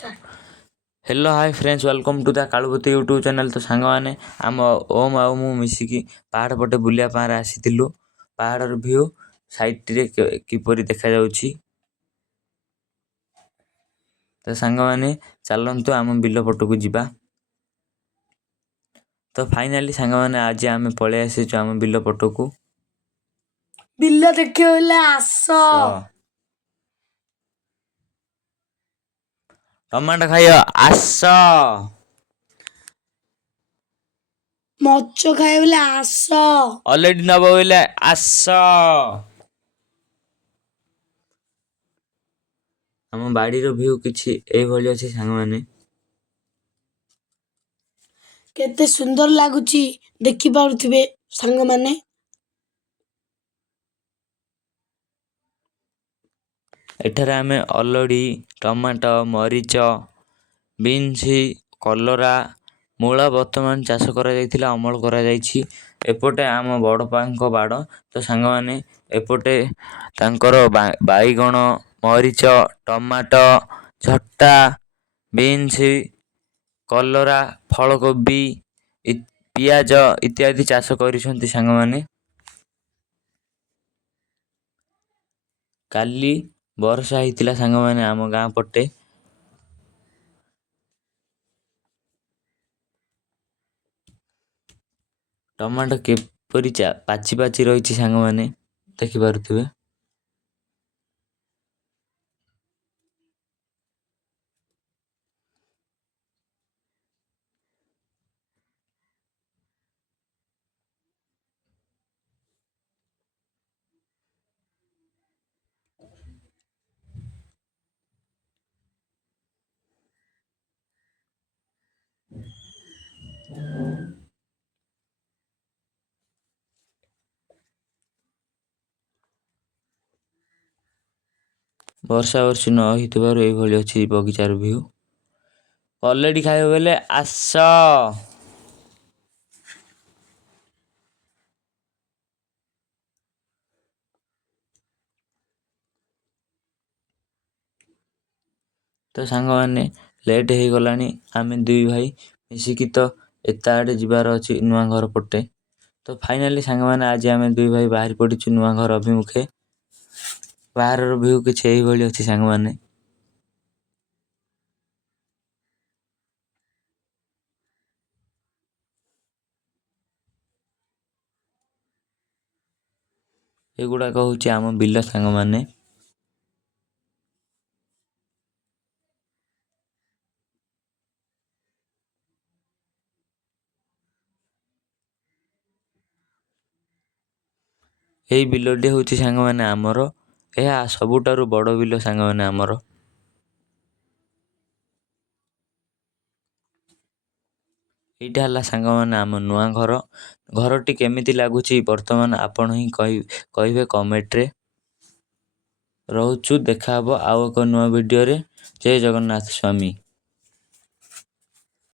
Hello hi friends, welcome to the Kalupati YouTube channel. तो song मैंने आम ओम आउ मु मिसिकी पहाड़ पटे बुलिया पारे आसीथिलु। पहाड़र व्यू साइड रे किपरि देखा जाउछि। तो सांग मैंने चलंतु आम बिल पटकू जिबा। तो फाइनली सांग मैंने आज आम पळे आसीछु आम बिल पटकू। बिल देखियो हेले आस टमाटो खाइयो आस। मच खाए बोले आस। ऑलरेडी नबो बोले आस। आम बाड़ीर व्यू किछि एई भली अछि सांग मैंने। केते सुंदर लागुची देखि पारुथिबे सांग माने। एठारे आमे अलड़ी, टमाटो, मरीच, बीन्स, कलरा, मूला वर्तमान चाष करा जायथिला, अमल करा जायछि। एपोटे आम बड़पांको बाड़। तो सांग माने एपोटे तांकर बाईगण, मरीच, टमाटो, झट्टा, बीन्स, कलरा, फलकोबी, पियाज इत्यादि चाष करिसंती सांग माने। काली वर्षा ହେଇଥିଲା सांग माने आम गाँ पटे। टमाटो केपरि पाची पाची रहिछि सांग माने देखि पारुथिबे। वर्षा वर्षी न होइथिबारु एई भली अछि बगीचार व्यू। ऑलरेडी खाइबो बेले आस। तो सांग माने लेट हे गलानी, आमे दुई भाई मिसिकी तो एता आडे जिबार अछि नुआ घर पटे। तो फाइनली सांग माने आज आमे दुई भाई बाहर पडिछु नुआ घर अभिमुखे। बाहरर व्यू किछि एई भली अछि सांग माने। एगुडा कहूछि आम बिल सांग माने। एई बिलटी होछि सांग माने आमर। एहा सबुटारु बड़ बिल सांग माने आमर। एइटा हला सांग माने आम नुआ घर। घरटी केमिति लागुछि वर्तमान आपण ही कहिबे कमेंट रे। रहुछु, देखा हबो आउ एक नुआ वीडियो रे। जय जगन्नाथ स्वामी।